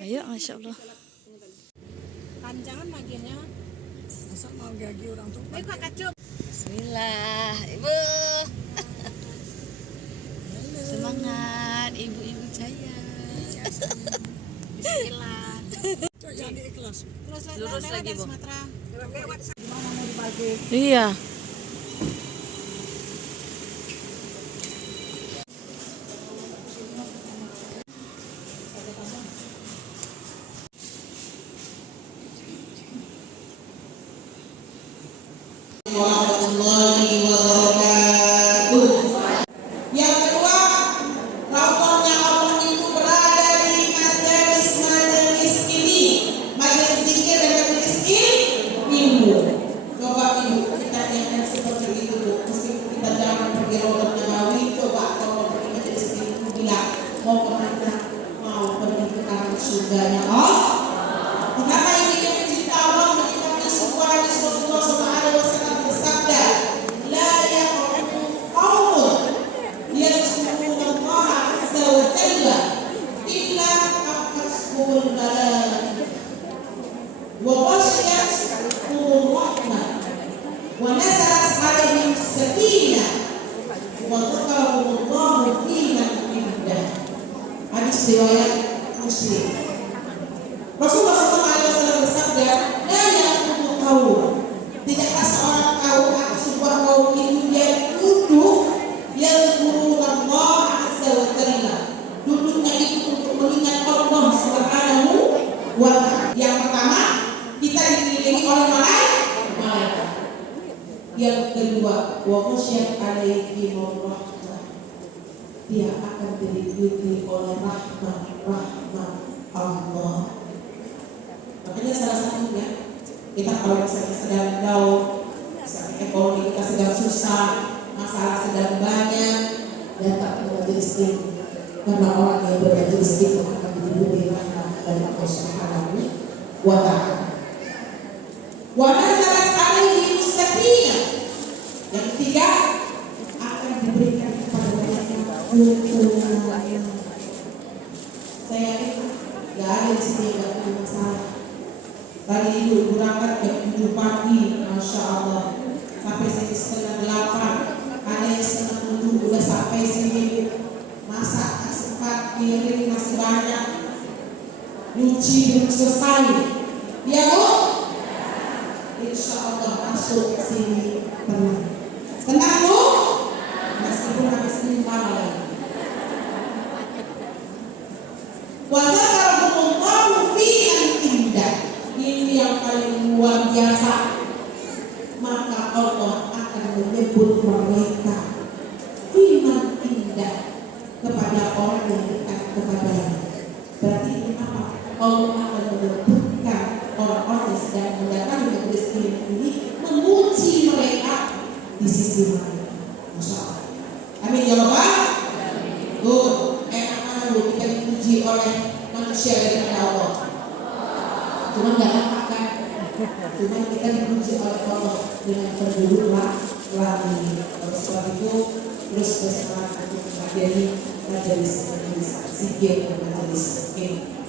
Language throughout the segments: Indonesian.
Ayo, Masya Allah. Panjangan maginya. Asal mau gagi orang tua. Ayo kakak cuk. Bismillah, Ibu. Semangat, ibu-ibu saya. Bismillah. Cok jadi ikhlas. Terus Lurus lewat lagi, dari Bu. Sumatera. Gimana mau dibagi? Iya. Warahmatullahi wabarakatuh. Yang kedua, rahmatnya Allah itu berada di majelis ini, majelis zikir dan majelis ilmu. Coba ibu kita yang seperti itu, meskipun kita jangan pergi Raudah Nabawi, coba kalau pergi majelis ilmu bilang mau kemana, mau pergi ke tanah surganya Allah. Kenapa ini yang mencinta Allah menikmati sebuah hadis Rasulullah SAW bersabda, la yaqulu qaumun yadhkuruna Allah azza wa jalla illa akhasbul balaa wa ghasyiyatuhum rahmah wa nazalat alaihim sakinah wa dzakarahumullahu fi man indah. Hadis riwayat Muslim. Rasulullah SAW bersabda, la yaqulu qaum, tidaklah seorang kaum atau sebuah kaum itu dia duduk yadhkuruna Allah azza wa jalla, duduknya itu untuk mengingat Allah subhanahu wa ta'ala. Yang pertama, kita dikelilingi oleh malaikat. Yang kedua, wa ghasyiyat alaihim rahmah, dia akan diliputi oleh rahmat Allah. Makanya salah satunya kita kalau misalnya sedang down, misalnya ekonomi kita sedang susah, masalah sedang banyak, datang ke majelis ilmu, karena orang yang bermajelis ilmu akan diberi rahmat dari Allah Subhanahu wa ta'ala. Wa nazalat alaihim sakinah. Yang ketiga, akan diberikan kepada mereka ketenangan. Saya yakin gak ada di sini yang gak punya masalah. Tadi ibu berangkat jam 7 pagi, Masya Allah, sampai sini setengah 8. Ada yang setengah 7 udah sampai sini. Masak tak sempat, piring masih banyak, nyuci belum selesai. Ya Bu? Insya Allah masuk sini tenang. Tenang Bu? Meskipun habis ini malam. Wadzakarahumullahu fi man indah. Ini yang paling luar biasa. Maka Allah akan menyebut mereka firman indah kepada orang yang dekat kepadanya. Berarti ini apa? Allah akan menyebutkan orang-orang yang sedang mendatangi majelis ilmu ini, memuji mereka di sisi mereka. Masya Allah. Amin ya Rabbal. Tuh, enak mana lu kita dipuji oleh manusia daripada Allah. Cuma gak apa kan? Cuma kita dipuji oleh Allah dengan berduduk lagi. Oleh sebab itu terus bersemangat untuk menghadiri majelis zikir dan majelis ilmu.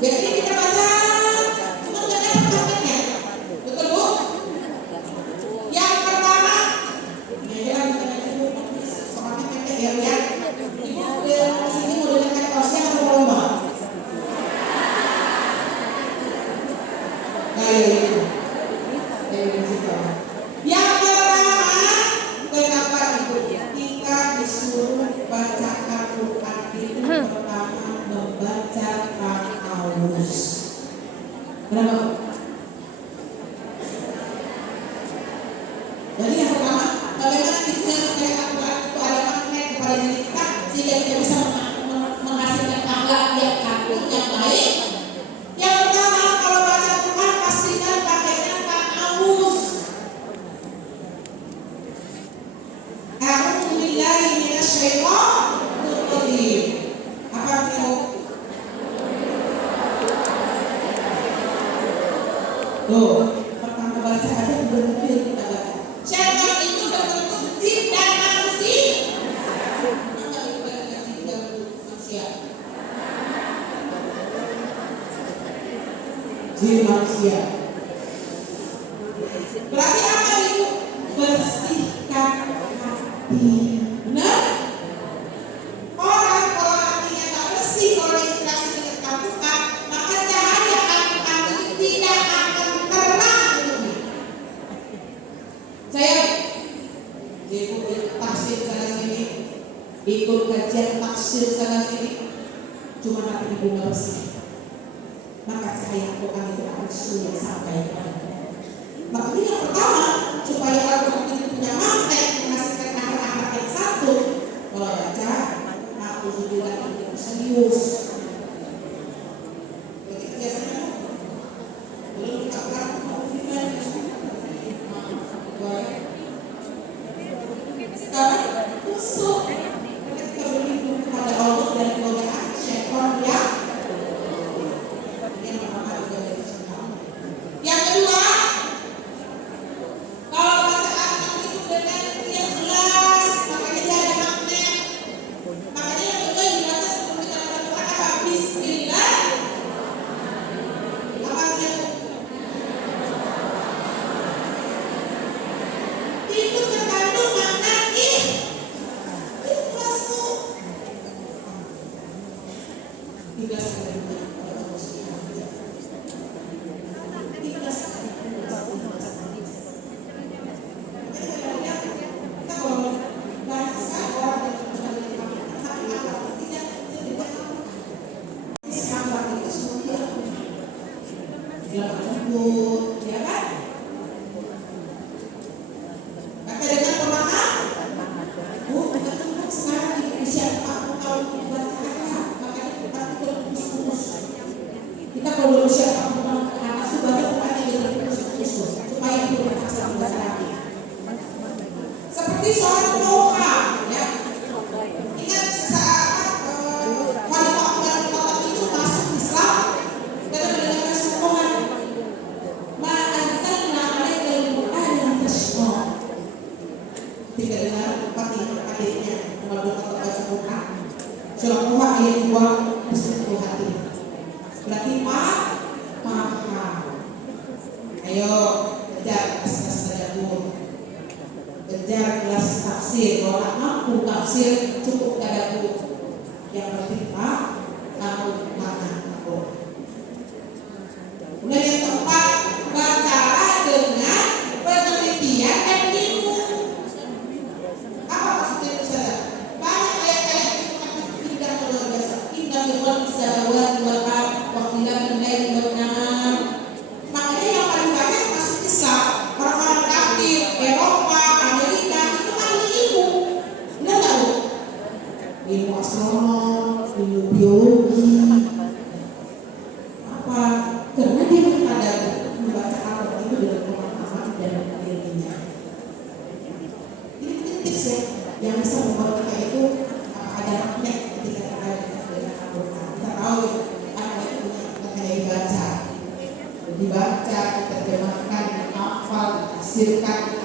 Jadi kita baca, cuma gak dapat topiknya. Betul Bu? Yang pertama, ya kita baca dulu. Soalnya pendek ya Bu ya. Ibu udah sini mau dekat kaosnya atau lomba? Yang pertama, kenapa ibu kita disuruh baca Al-Quran itu pertama membaca Al-Awus. Kenapa? Jadi yang pertama, bagaimana kita membaca Al-Quran itu ada makna kepada diri kita sehingga kita bisa menghasilkan akhlak yang kaku, yang baik. Yang pertama, kalau baca Quran pastikan pakainya ta'awuz. A'udzu billahi minasyaitonir rajim. Apa itu? Tuh, pertama baca aja benar-benar kita baca. Syaitan itu berbentuk jin dan manusia. Enggak itu manusia. jiwa manusia. Berarti apa itu? Bersihkan hati. Benar? Orang kalau hatinya tak bersih, kalau inspirasi dengan kampungan, maka cahaya Al-Quran itu tidak akan terang hidupnya. Saya ikut tafsir sana sini, ikut kajian tafsir sana sini, cuma hati ibu nggak bersih, maka cahaya Al-Quran itu akan sulit sampai kepada. Makanya yang pertama, supaya Al-Quran itu punya mantek, menghasilkan akhlak yang satu, kalau baca aku juga itu serius. Begitu biasanya, belum kita pernah sekarang kusuk ketika berlindung kepada Allah dari godaan syaitan yang kedua, kalau bacaan itu dengan ikhlas, makanya dia ada magnet. Makanya yang kedua dibaca sebelum kita baca Quran apa? Bismillah. Apa artinya? Itu terkandung makna ikhlas tuh. Ikhlas ya kan? Maka dengan pemahaman, sekarang di Indonesia aku tahu bacaan, makanya kita terus kita kalau Indonesia aku tahu anak supaya tempatnya jadi terus supaya itu berhasil membaca lagi. Seperti sholat duha, ya. Ingat saat wanita itu masuk Islam, kita mendengarkan sokongan. Tidak dengar hadisnya melalui baca Quran. Surah Duha ayat 2 bersentuh hati. Berarti paham. Ayo kejar kelas tadabbur, kejar kelas tafsir. Kalau tak mampu tafsir cukup tadabbur. Yang penting tahu makna Quran. Kemudian yang keempat, bacalah dengan penelitian dan ilmu. Apa maksudnya itu saja? Banyak ayat-ayat itu akan indah luar biasa. Indah luar biasa wal waktilah nilai benar. Makanya yang paling banyak masuk Islam orang-orang kafir Eropa, Amerika itu ahli ilmu. Benar nggak bu? Ilmu astronom, ilmu biologi. Apa? Karena dia ada membaca Al-Quran itu dengan pemahaman dan ilmunya. Ini tips ya, yang bisa membuat kita itu ada magnet ketika kita ada dengan Al-Quran. Kita tahu ada yang punya dibaca, diterjemahkan, dihafal, ditafsirkan.